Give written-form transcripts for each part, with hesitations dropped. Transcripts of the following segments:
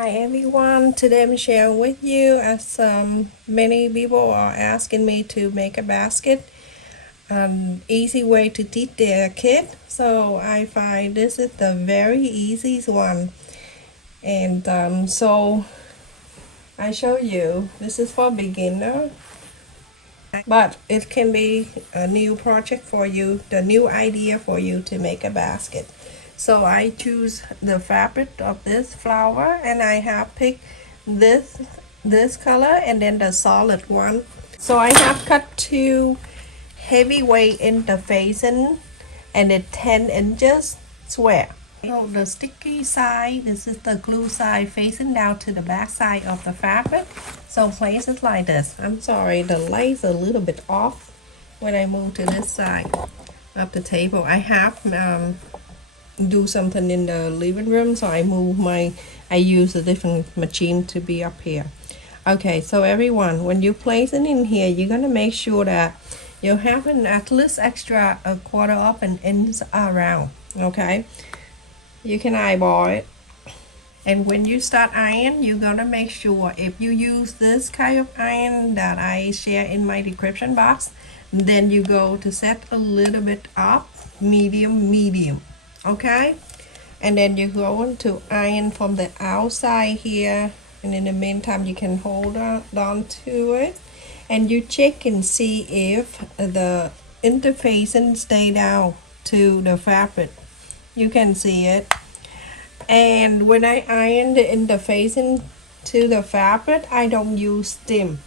Hi everyone, today I'm sharing with you as many people are asking me to make a basket, an easy way to teach their kid. So I find this is the very easiest one, and so I show you. This is for beginner, but it can be a new project for you, the new idea for you to make a basket. So I choose the fabric of this flower, and I have picked this color and then the solid one. So I have cut two heavyweight interfacing and a 10 inches square. So the sticky side, this is the glue side facing down to the back side of the fabric. So place it like this. I'm sorry, the light's a little bit off when I move to this side of the table. I have do something in the living room, so I use a different machine to be up here. Okay, so everyone, when you place it in here, you're gonna make sure that you have at least extra a quarter of an inch around. Okay, you can eyeball it, and when you start iron, you're gonna make sure if you use this kind of iron that I share in my description box, then you go to set a little bit up, medium, okay, and then you're going to iron from the outside here, and in the meantime you can hold on to it, and you check and see if the interfacing stay down to the fabric. You can see it. And when I iron the interfacing to the fabric, I don't use steam.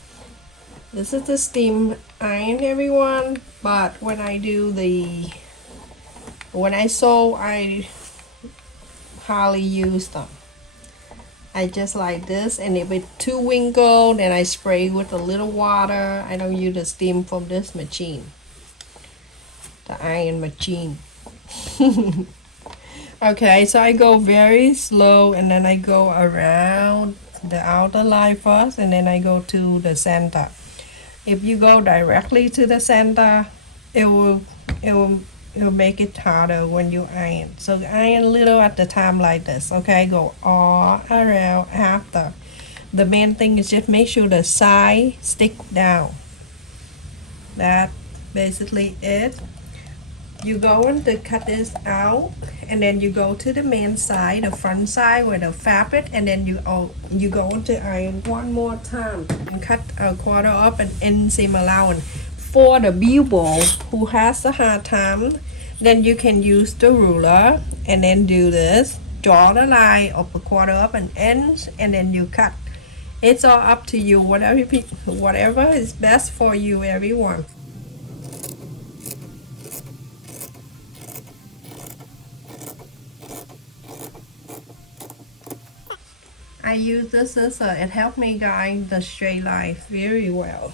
This is the steam iron, everyone, but when I sew, I hardly use them. I just like this, and if it's too wrinkled, then I spray with a little water. I don't use the steam from this machine, the iron machine. Okay, so I go very slow, and then I go around the outer line first, and then I go to the center. If you go directly to the center, it will make it harder when you iron. So iron a little at the time like this. Okay, go all around after. The main thing is just make sure the side stick down. That basically it. You going to cut this out, and then you go to the main side, the front side with the fabric, and then you going to iron one more time and cut a quarter of an inch seam allowance. For the pupil who has a hard time, then you can use the ruler and then do this, draw the line of a quarter of an inch, and then you cut. It's all up to you, whatever is best for you, everyone. I use this scissor. It helped me guide the straight line very well.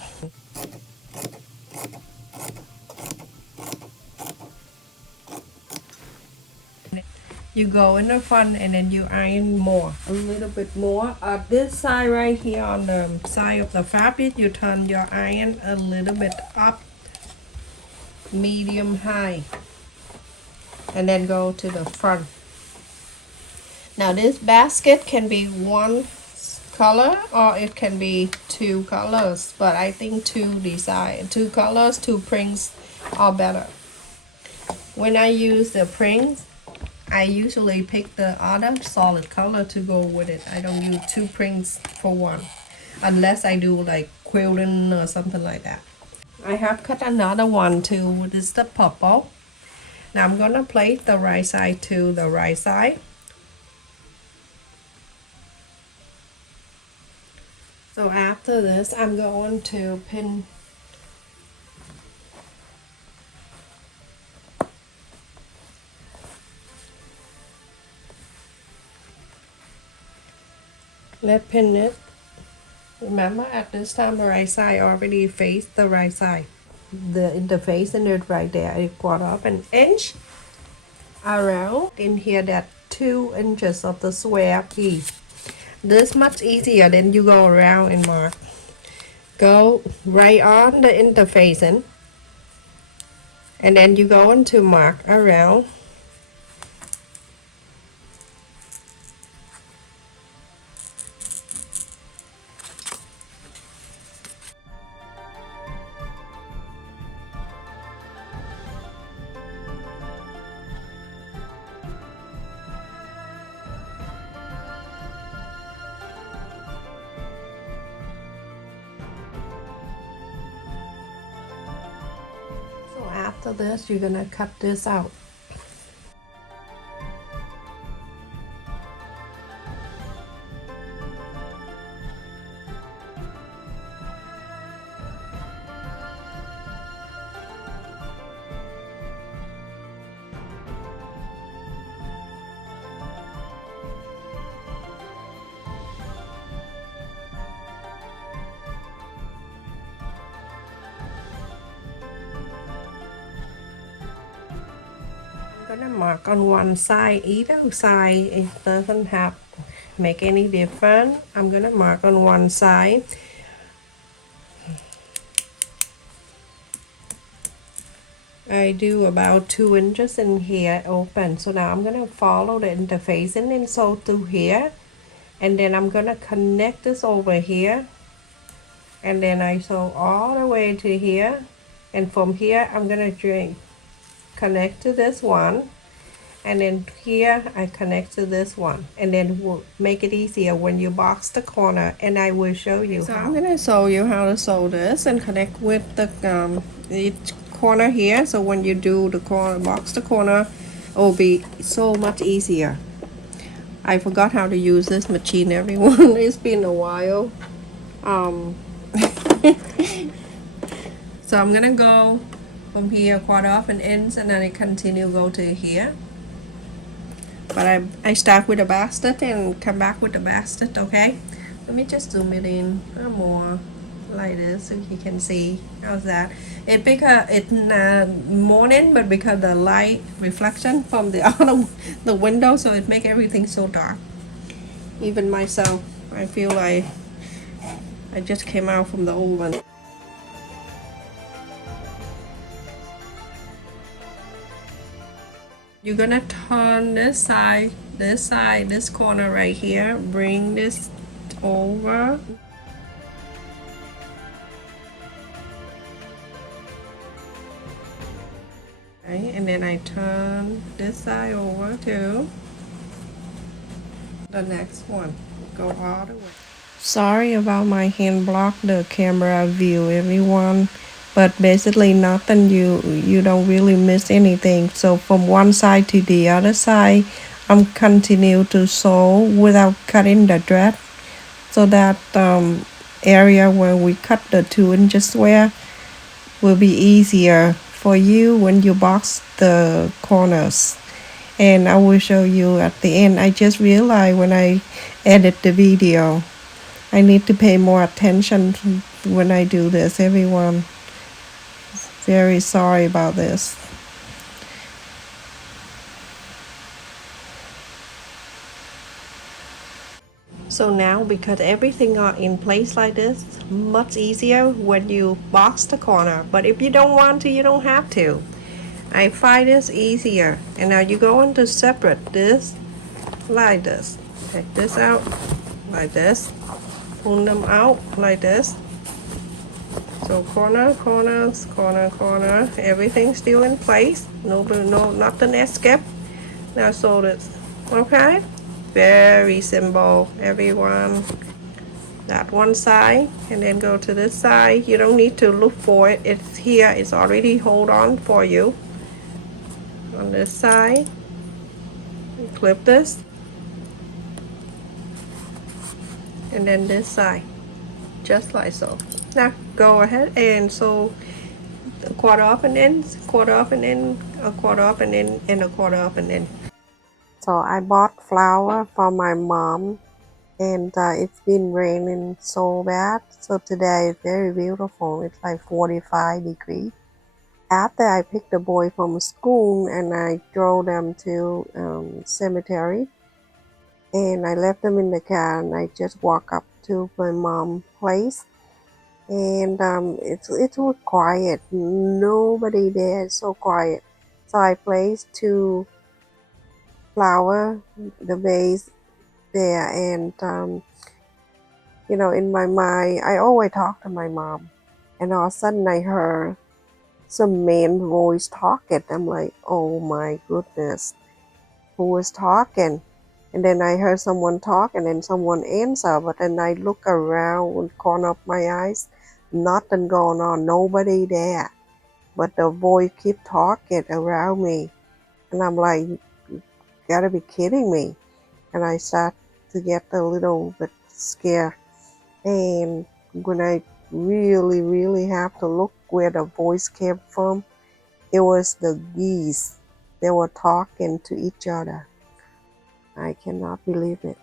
You go in the front, and then you iron more, a little bit more. This side right here on the side of the fabric, you turn your iron a little bit up, medium high, and then go to the front. Now this basket can be one color or it can be two colors, but I think two colors, two prints are better. When I use the prints, I usually pick the other solid color to go with it. I don't use two prints for one, unless I do like quilting or something like that. I have cut another one too. This is the purple. Now I'm gonna place the right side to the right side. So after this, I'm going to pin let's pin it. Remember, at this time the right side already faced the right side. The interface in it right there, a quarter of an inch around in here, that 2 inches of the square piece. This much easier than you go around and mark. Go right on the interfacing, and then you go into mark around. after this, you're gonna cut this out. I'm gonna mark on one side, either side. It doesn't have make any difference. I'm gonna mark on one side. I do about 2 inches in here open. So now I'm gonna follow the interfacing and sew through here, and then I'm gonna connect this over here, and then I sew all the way to here, and from here I'm gonna connect to this one, and then here I connect to this one, and then we'll make it easier when you box the corner, and I will show you. So I'm gonna show you how to sew this and connect with the each corner here. So when you do the corner, box the corner, it will be so much easier. I forgot how to use this machine, everyone. It's been a while. So I'm gonna go from here 1/4 inch, and then I continue go to here. But I start with a basket and come back with the basket, okay? Let me just zoom it in more like this so you can see. How's that? It because it's morning, but because the light reflection from the out the window, so it make everything so dark. Even myself, I feel like I just came out from the oven. You're gonna turn this side, this corner right here, bring this over. Okay, and then I turn this side over to the next one. Go all the way. Sorry about my hand block the camera view, everyone. But basically nothing, you don't really miss anything. So from one side to the other side, I'm continue to sew without cutting the thread, so that area where we cut the 2 inches square will be easier for you when you box the corners. And I will show you at the end. I just realized when I edit the video, I need to pay more attention when I do this, everyone. Very sorry about this. So now, because everything are in place like this, much easier when you box the corner. But if you don't want to, you don't have to. I find this easier. And now you go into separate this like this. Take this out like this. Pull them out like this. So corner, corners, corner, corner, everything still in place. No, nothing escape. Now sew this. Okay? Very simple, everyone. That one side, and then go to this side. You don't need to look for it. It's here. It's already hold on for you. On this side, clip this, and then this side, just like so. Now go ahead and sew 1/4 inch, 1/4 inch, 1/4 inch, and 1/4 inch. So I bought flour for my mom, and it's been raining so bad. So today is very beautiful. It's like 45 degrees. After I picked the boy from school and I drove them to cemetery, and I left them in the car, and I just walked up to my mom's place, and it was quiet. Nobody there. It's so quiet. So I placed 2 flower, the vase there, and in my mind, I always talk to my mom, and all of a sudden I heard some man voice talking. I'm like, oh my goodness, who was talking? And then I heard someone talking, and someone answer, but then I look around, corner of my eyes, nothing going on, nobody there. but the voice keep talking around me, and I'm like, you gotta be kidding me. And I start to get a little bit scared. And when I really have to look where the voice came from, it was the geese. They were talking to each other. I cannot believe it.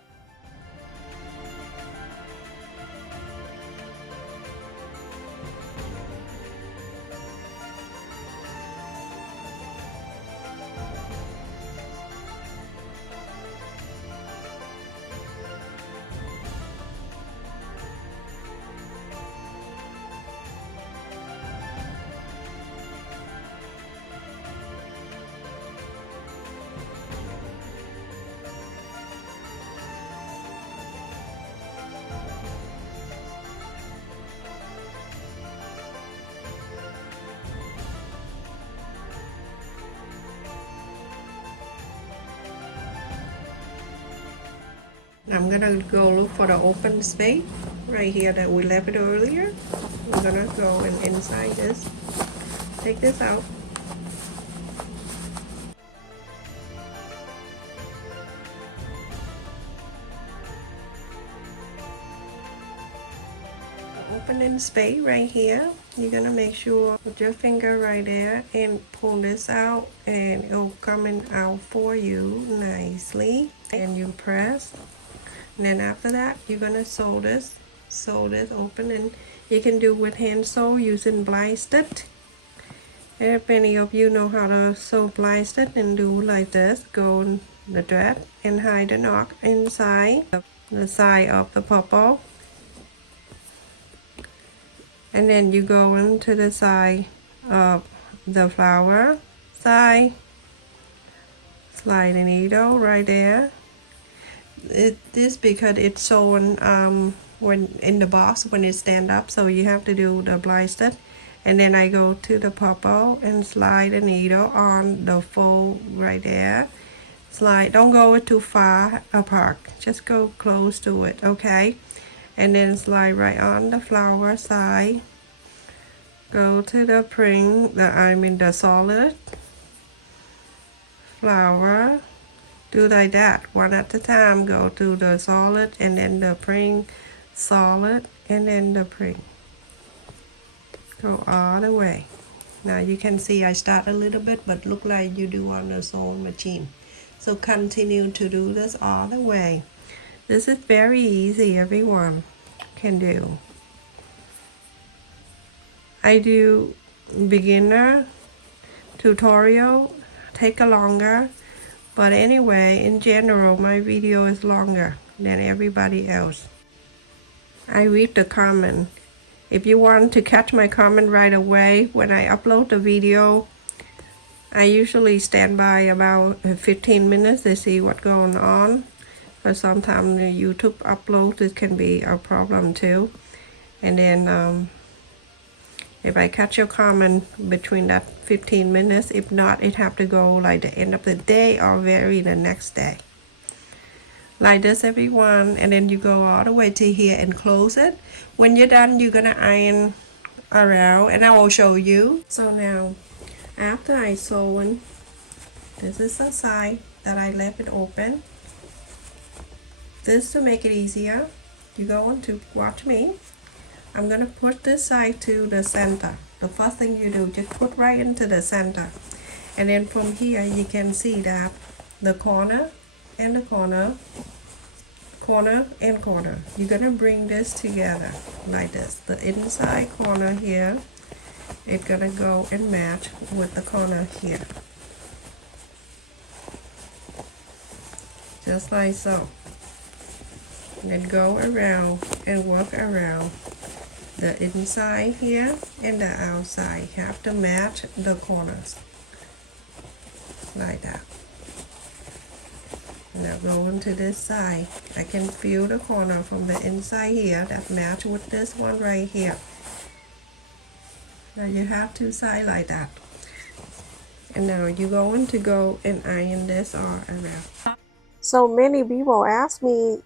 I'm gonna go look for the open space right here that we left it earlier. I'm gonna go and inside this, take this out. Opening space right here, you're gonna make sure put your finger right there and pull this out, and it'll coming out for you nicely, and you press, and then after that you're gonna sew this open, and you can do with hand sew using blind stitch. If any of you know how to sew blind stitch and do like this, go in the thread and hide the knot inside the side of the purple, and then you go into the side of the flower side, slide the needle right there. This because it's sewn when in the box when it stand up, so you have to do the blind stitch. And then I go to the purple and slide the needle on the fold right there. Slide, don't go too far apart, just go close to it, okay? And then slide right on the flower side. Go to the print, the solid flower. Do like that, one at a time. Go to the solid and then the print, solid and then the print. Go all the way. Now you can see I start a little bit, but look like you do on the sewing machine. So continue to do this all the way. This is very easy, everyone can do. I do beginner tutorial, take a longer, but anyway, in general, my video is longer than everybody else. I read the comment. If you want to catch my comment right away when I upload the video, I usually stand by about 15 minutes to see what's going on. But sometimes the YouTube upload, it can be a problem too. And then if I catch your comment between that 15 minutes, if not, it have to go like the end of the day or very the next day. Like this, everyone, and then you go all the way to here and close it. When you're done, you're gonna iron around, and I will show you. So now, after I sew, this is the side that I left it open. This to make it easier, you go on to watch me. I'm gonna put this side to the center. The first thing you do, just put right into the center, and then from here you can see that the corner and the corner, corner and corner, you're gonna bring this together like this. The inside corner here, it's gonna go and match with the corner here, just like so. And then go around and work around the inside here and the outside. You have to match the corners like that. Now go into this side. I can feel the corner from the inside here that match with this one right here. Now you have two sides like that. And now you're going to go and iron this all around. So many people ask me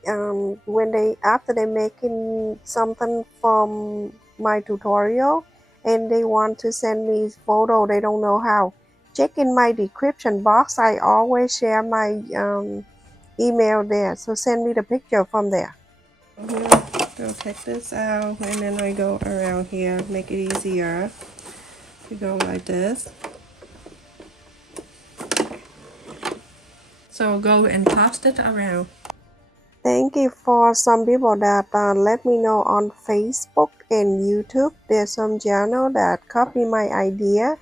when after they making something from my tutorial, and they want to send me photo, they don't know how. Check in my description box. I always share my email there, so send me the picture from there. So take this out, and then I go around here, make it easier. You go like this. So go and toss it around. Thank you for some people that let me know on Facebook and YouTube. There's some channel that copy my idea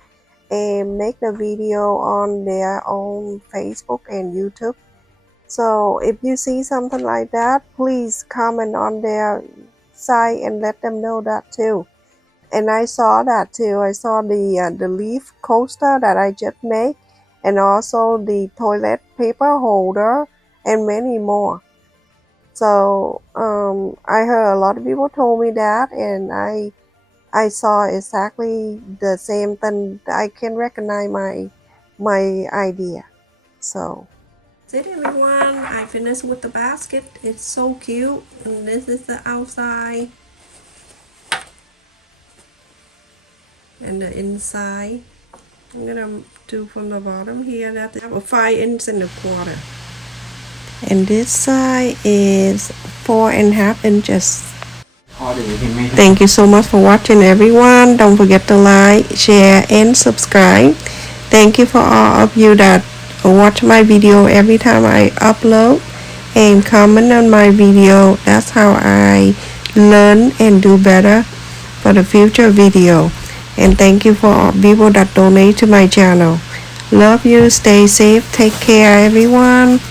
and make the video on their own Facebook and YouTube. So if you see something like that, please comment on their site and let them know that too. And I saw that too. I saw the leaf coaster that I just made, and also the toilet paper holder and many more. So I heard a lot of people told me that, and I saw exactly the same thing. I can recognize my idea. So That's it, everyone. I finished with the basket. It's so cute. And this is the outside and the inside. I'm gonna do from the bottom here. That's about 5 inches and a quarter. And this side is 4.5 inches. Thank you so much for watching, everyone. Don't forget to like, share, and subscribe. Thank you for all of you that watch my video every time I upload, and comment on my video. That's how I learn and do better for the future video. And thank you for all people that donate to my channel. Love you. Stay safe. Take care, everyone.